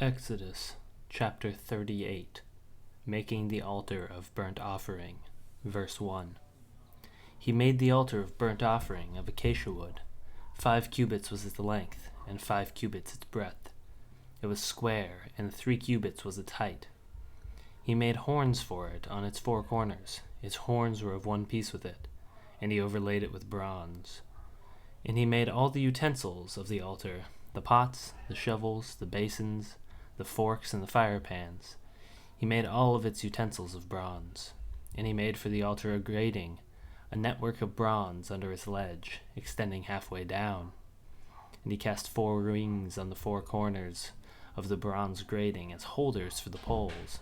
Exodus chapter 38, Making the altar of burnt offering, verse 1. He made the altar of burnt offering of acacia wood. 5 cubits was its length, and 5 cubits its breadth. It was square, and 3 cubits was its height. He made horns for it on its 4 corners. Its horns were of one piece with it, and he overlaid it with bronze. And he made all the utensils of the altar, the pots, the shovels, the basins, the forks, and the fire pans. He made all of its utensils of bronze. And he made for the altar a grating, a network of bronze under its ledge, extending halfway down. And he cast 4 rings on the 4 corners of the bronze grating as holders for the poles.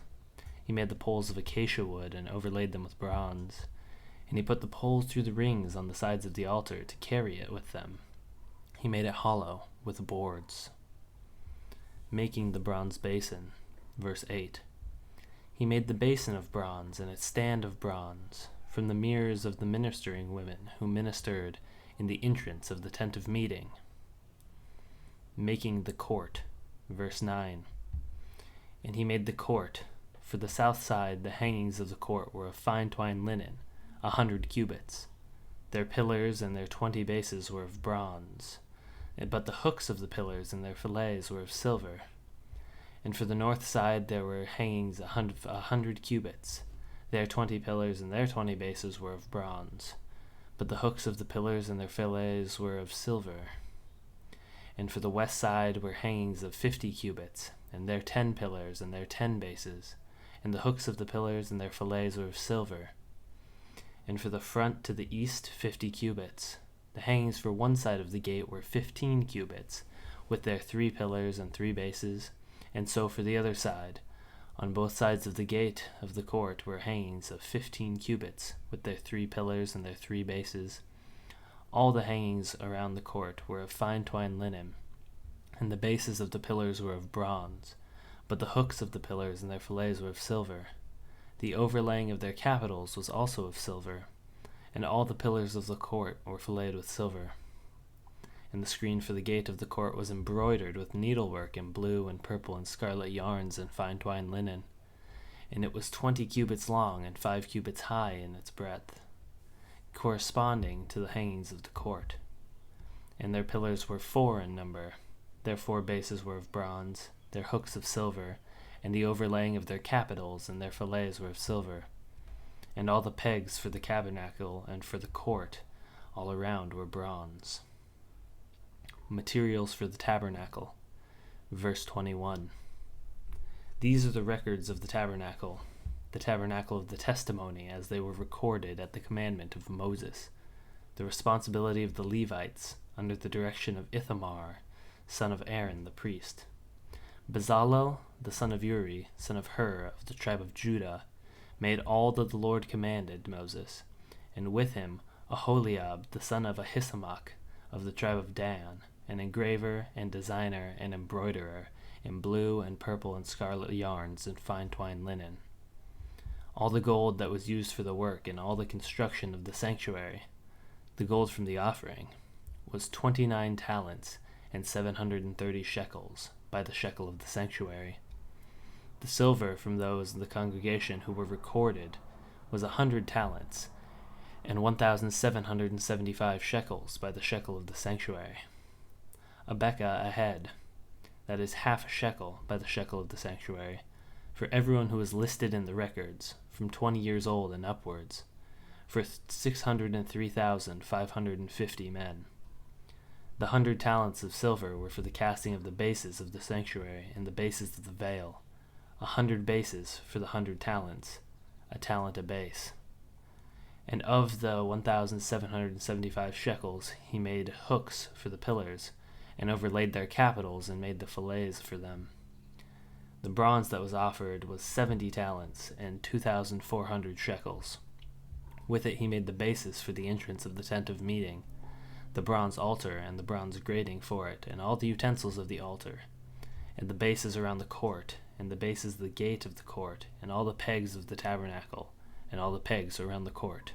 He made the poles of acacia wood and overlaid them with bronze. And he put the poles through the rings on the sides of the altar to carry it with them. He made it hollow with boards. Making the bronze basin, verse 8. He made the basin of bronze and its stand of bronze, from the mirrors of the ministering women who ministered in the entrance of the tent of meeting. Making the court, verse 9. And he made the court. For the south side, the hangings of the court were of fine twined linen, 100 cubits. Their pillars and their 20 bases were of bronze, but the hooks of the pillars and their fillets were of silver. And for the north side there were hangings 100 cubits. Their 20 pillars and their 20 bases were of bronze, but the hooks of the pillars and their fillets were of silver. And for the west side were hangings of 50 cubits, and their 10 pillars and their 10 bases, and the hooks of the pillars and their fillets were of silver. And for the front to the east 50 cubits. The hangings for one side of the gate were 15 cubits, with their 3 pillars and 3 bases, and so for the other side. On both sides of the gate of the court were hangings of 15 cubits, with their 3 pillars and their 3 bases. All the hangings around the court were of fine twined linen, and the bases of the pillars were of bronze, but the hooks of the pillars and their fillets were of silver. The overlaying of their capitals was also of silver, and all the pillars of the court were filleted with silver. And the screen for the gate of the court was embroidered with needlework in blue and purple and scarlet yarns and fine twined linen, and it was 20 cubits long and 5 cubits high in its breadth, corresponding to the hangings of the court. And their pillars were 4 in number. Their 4 bases were of bronze, their hooks of silver, and the overlaying of their capitals and their fillets were of silver. And all the pegs for the tabernacle and for the court all around were bronze. Materials for the tabernacle, verse 21. These are the records of the tabernacle of the testimony as they were recorded at the commandment of Moses, the responsibility of the Levites under the direction of Ithamar, son of Aaron the priest. Bezalel, the son of Uri, son of Hur, of the tribe of Judah, made all that the Lord commanded Moses, and with him Aholiab, the son of Ahisamach, of the tribe of Dan, an engraver and designer and embroiderer in blue and purple and scarlet yarns and fine twined linen. All the gold that was used for the work and all the construction of the sanctuary, the gold from the offering, was 29 talents and 730 shekels by the shekel of the sanctuary. The silver from those in the congregation who were recorded was 100 talents and 1,775 shekels by the shekel of the sanctuary. A bekah a head, that is half a shekel by the shekel of the sanctuary, for everyone who was listed in the records, from 20 years old and upwards, for 603,550 men. The 100 talents of silver were for the casting of the bases of the sanctuary and the bases of the veil, 100 bases for the 100 talents, a talent a base. And of the 1,775 shekels he made hooks for the pillars, and overlaid their capitals and made the fillets for them. The bronze that was offered was 70 talents and 2,400 shekels. With it he made the bases for the entrance of the tent of meeting, the bronze altar and the bronze grating for it, and all the utensils of the altar, and the bases around the court, and the bases of the gate of the court, and all the pegs of the tabernacle, and all the pegs around the court.